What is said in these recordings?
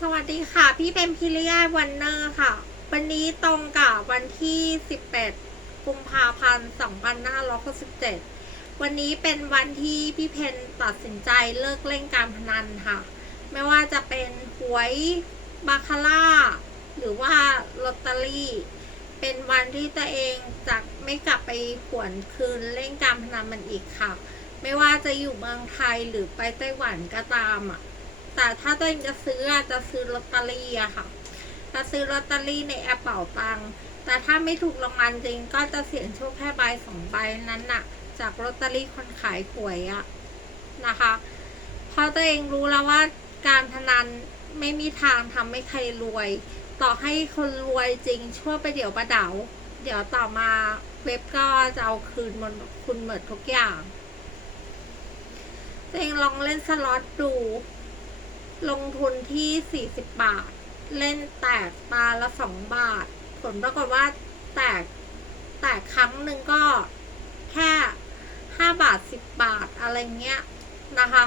สวัสดีค่ะ พี่เป็นพิริยาวันเนอร์ค่ะ วันนี้ตรงกับวันที่ 18 กุมภาพันธ์ 2567 วันนี้เป็นวันที่พี่เพนตัดสินใจเลิกเล่นการพนันค่ะ ไม่ว่าจะเป็นหวยบาคาร่า หรือว่าลอตเตอรี่ เป็นวันที่ตัวเองจะไม่กลับไปหวนคืนเล่นการพนันมันอีกค่ะ ไม่ว่าจะอยู่เมืองไทยหรือไปไต้หวันก็ตามอะ แต่ถ้าตัวเองจะซื้ออะจะซื้อลอตเตอรี่อะค่ะ จะซื้อลอตเตอรี่ในแอปเป่าตัง แต่ถ้าไม่ถูกรางวัลจริงก็จะเสี่ยงโชคแค่ใบสองใบนั้นน่ะ จากลอตเตอรี่คนขายหวยอะนะคะ เพราะตัวเองรู้แล้วว่าการพนันไม่มีทางทำให้ใครรวย ต่อให้คนรวยจริงชั่วไปเดี๋ยวประเดาเดี๋ยวต่อมาเว็บก็จะเอาคืนมันคุณเหมดทุกอย่างตัวเองลองเล่นสล็อตดู ลงทุนที่ 40 บาท เล่นแตกตาละ 2 บาท ผลปรากฏว่าแตกแตกครั้งหนึ่งก็แค่ 5 บาท 10 บาทอะไรเงี้ยนะคะ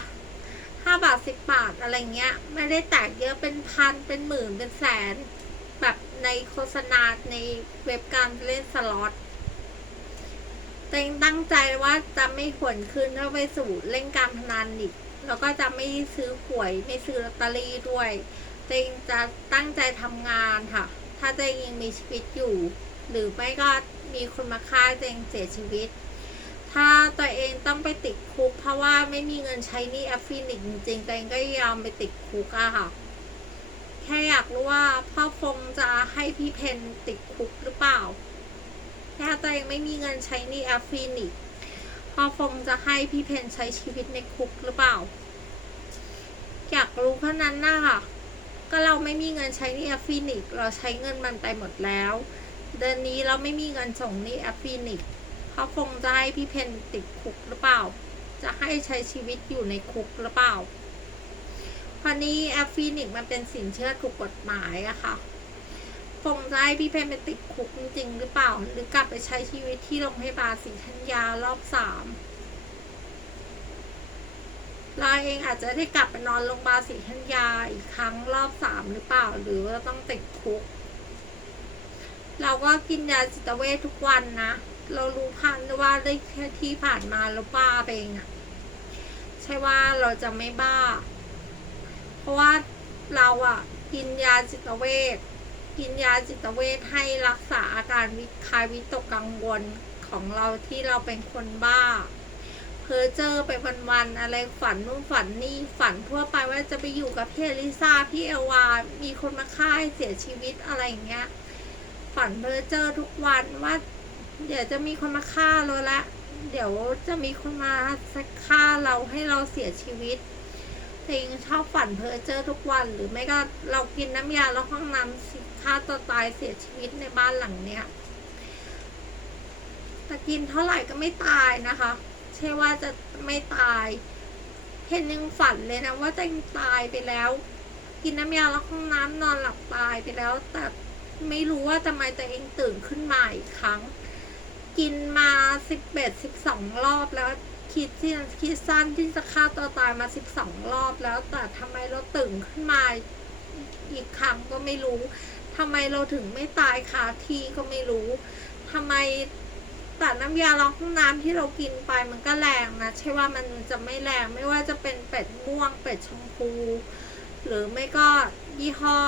5บาท 10 บาทอะไรเงี้ย ไม่ได้แตกเยอะเป็นพันเป็นหมื่นเป็นแสน แบบในโฆษณาในเว็บการเล่นสล็อต ตัวเองตั้งใจว่าจะไม่หวนคืนเข้าไปสู่เล่นการพนันอีก แล้วก็จะไม่ซื้อหวยไม่ซื้อลอตเตอรี่ด้วยตัวเองจะตั้งใจทำงานค่ะ ถ้าตัวเองยังมีชีวิตอยู่ หรือไม่ก็มีคนมาฆ่าตัวเองเสียชีวิต ถ้าตัวเองต้องไปติดคุก เพราะว่าไม่มีเงินใช้นี่แอฟฟินิกจริงๆตัวเองก็ยอมไปติดคุกอะค่ะ แค่อยากรู้ว่าพ่อฟงจะให้พี่เพนติดคุกหรือเปล่า ถ้าตัวเองไม่มีเงินใช้นี่แอฟฟินิกพ่อฟงจะให้พี่เพนใช้ชีวิตในคุกหรือเปล่า อยากรู้เพราะนั้นนะค่ะก็เราไม่มีเงินใช้นี่แอฟฟินิกเราใช้เงินมันไปหมดแล้ว เดือนนี้เราไม่มีเงินส่งนี่แอฟฟินิกพ่อฟงจะให้พี่เพนติดคุกหรือเปล่า จะให้ใช้ชีวิตอยู่ในคุกหรือเปล่าพอนี้แอฟฟินิกมันเป็นสินเชื่อถูกกฎหมายอะค่ะ ฟงจะให้พี่เพนไปติดคุกจริงหรือเปล่า หรือกลับไปใช้ชีวิตที่โรงพยาบาลศรีธัญญารอบสามเราเองอาจจะได้กลับไปนอนโรงพยาบาลศรีธัญญาอีกครั้งรอบสามหรือเปล่า หรือว่าต้องติดคุก เราก็กินยาจิตเวชทุกวันนะ เรารู้พันว่าได้แค่ที่ผ่านมาเราบ้าไปเองอะใช่ว่าเราจะไม่บ้า เพราะว่าเราอะกินยาจิตเวช กินยาจิตเวชให้รักษาอาการวิคายวิตกกังวลของเราที่เราเป็นคนบ้า เพอเจอไปวันๆอะไรฝันนู่นฝันนี่ฝันทั่วไปว่าจะไปอยู่กับพี่ลิซ่าพี่เอวา มีคนมาฆ่าให้เสียชีวิตอะไรอย่างเงี้ย ฝันเพอเจอทุกวันว่า เดี๋ยวจะมีคนมาฆ่าเราละ เดี๋ยวจะมีคนมาฆ่าเราให้เราเสียชีวิต เองชอบฝันเพ้อเจอทุกวัน หรือไม่ก็เรากินน้ำยาแล้วห้องน้ำสิฆ่าตัวตายเสียชีวิตในบ้านหลังเนี้ยแต่กินเท่าไหร่ก็ไม่ตายนะคะใช่ว่าจะไม่ตาย เห็นยังฝันเลยนะว่าจะตายไปแล้ว กินน้ำยาแล้วห้องน้ำนอนหลับตายไปแล้ว แต่ไม่รู้ว่าทำไมตัวเองตื่นขึ้นมาอีกครั้ง กินมาสิบเอ็ดสิบสองรอบแล้ว คิดที่คิดสั้นที่จะฆ่าตัวตายมาสิบสองรอบแล้ว แต่ทำไมเราตื่นขึ้นมาอีกครั้งก็ไม่รู้ทำไมเราถึงไม่ตายคาที่ก็ไม่รู้ทำไมแต่น้ำยาล้างห้องน้ำที่เรากินไปมันก็แรงนะใช่ว่ามันจะไม่แรงไม่ว่าจะเป็นเป็ดม่วงเป็ดชมพู หรือไม่ก็ยี่ห้อ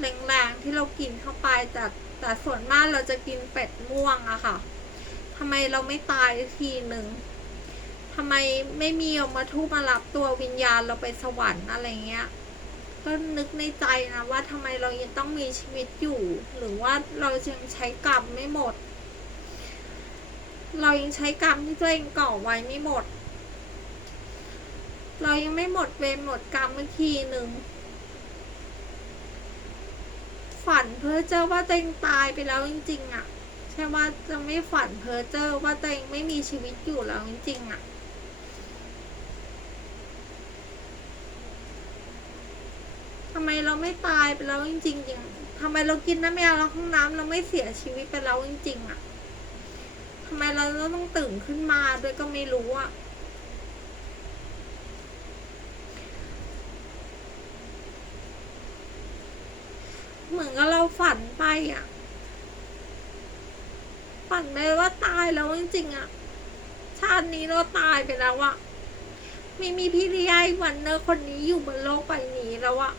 แรงๆที่เรากินเข้าไปแต่แต่ส่วนมากเราจะกินเป็ดม่วงอะค่ะทำไมเราไม่ตายทีหนึ่ง ทำไมไม่มีออกมาทูตมารับตัววิญญาณเราไปสวรรค์อะไรเงี้ย ก็นึกในใจนะว่าทำไมเรายังต้องมีชีวิตอยู่ หรือว่าเรายังใช้กรรมไม่หมด เรายังใช้กรรมที่ตัวเองก่อไว้ไม่หมด เรายังไม่หมดเวรหมดกรรมเมื่อทีหนึ่งฝันเพ้อเจ้อว่าตัวเองตายไปแล้วจริงๆอะ่ะใช่ว่าจะไม่ฝันเพ้อเจ้อว่าตัวเองไม่มีชีวิตอยู่แล้วจริงๆอะ่ะทำไม เราไม่ตายไปแล้วจริงๆจริงทำไมเรากินน้ำยาล้างห้องน้ำเราไม่เสียชีวิตไปแล้วจริงๆอะ่ะทำไมเราต้องตื่นขึ้นมาด้วยก็ไม่รู้อะเหมือนกับเราฝันไปอะ ฝันไปว่าตายแล้วจริงๆอะ ชาตินี้เราตายไปแล้วอะ ไม่มีพี่เลี้ยงวันเนอร์คนนี้อยู่บนโลกใบนี้แล้วอะ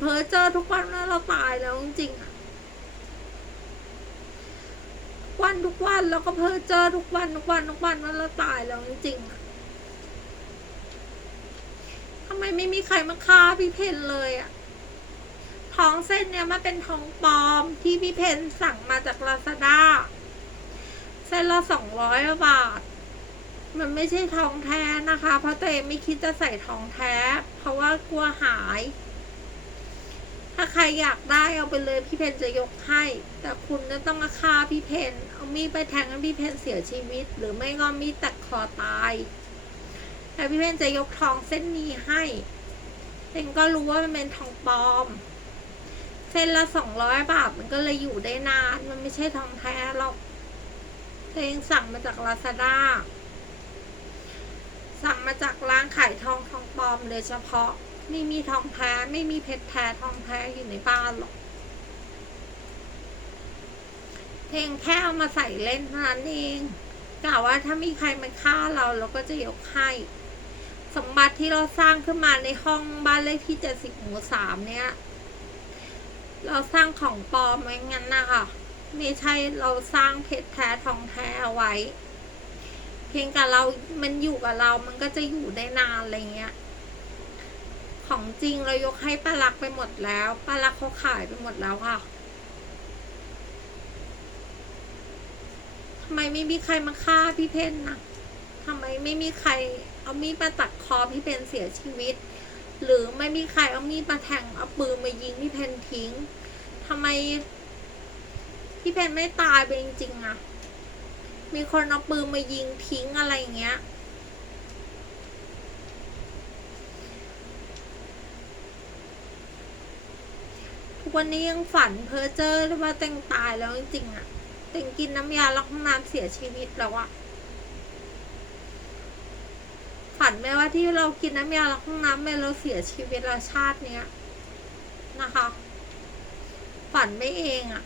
เพ้อเจอทุกวันว่าเราตายแล้วจริงๆอะวันทุกวันแล้วก็เพ้อเจอทุกวันทุกวันทุกวันว่าเราตายแล้วจริงๆอะทำไมไม่มีใครมาฆ่าพี่เพนเลยอะท้องเส้นเนี่ยมันเป็นท้องปลอมที่พี่เพนสั่งมาจากลาซาด้าเส้นละสองร้อยบาท มันไม่ใช่ทองแท้นะคะ เพราะตัวเองไม่คิดจะใส่ทองแท้ เพราะว่ากลัวหาย ถ้าใครอยากได้เอาไปเลยพี่เพนจะยกให้ แต่คุณจะต้องมาฆ่าพี่เพนเอามีดไปแทงให้พี่เพนเสียชีวิต หรือไม่ก็มีดตัดคอตายแต่พี่เพนจะยกทองเส้นนี้ให้เพนก็รู้ว่ามันเป็นทองปลอม เส้นละสองร้อยบาทมันก็เลยอยู่ได้นาน มันไม่ใช่ทองแท้หรอกเพลงสั่งมาจากลาซาด้าสั่งมาจากร้านขายทองทองปลอมโดยเฉพาะ ไม่มีทองแท้ไม่มีเพชรแท้ทองแท้อยู่ในบ้านหรอก เพลงแค่เอามาใส่เล่นเท่านั้นเองกล่าวว่าถ้ามีใครมาฆ่าเราเราก็จะยกให้ สมบัติที่เราสร้างขึ้นมาในห้องบ้านเลขที่เจ็ดสิบหมู่สามเนี่ยเราสร้างของปลอมไว้งั้นนะคะไม่ใช่เราสร้างเพชรแท้ทองแท้เอาไว้ เพียงแต่เรา มันอยู่กับเรา มันก็จะอยู่ได้นานอะไรเงี้ย ของจริงเรายกให้ป้ารักไปหมดแล้วป้ารักเขาขายไปหมดแล้วค่ะทำไมไม่มีใครมาฆ่าพี่เพนนะทำไมไม่มีใครเอามีดมาตัดคอพี่เพนเสียชีวิต หรือไม่มีใครเอามีดมาแทงเอาปืนมายิงพี่เพนทิ้งทำไมพี่เพนไม่ตายไปจริงๆอะมีคนเอาปืนมายิงทิ้งอะไรอย่างเงี้ย ทุกวันนี้ยังฝันเพ้อเจ้อเลยว่าเต็งตายแล้วจริงๆอะเต็งกินน้ำยาล็อกห้องน้ำเสียชีวิตแล้วอะฝันไหมว่าที่เรากินน้ำยาล็อกห้องน้ำไปเราเสียชีวิตเราชาติเนี้ยนะคะ ฝันไม่เองอะ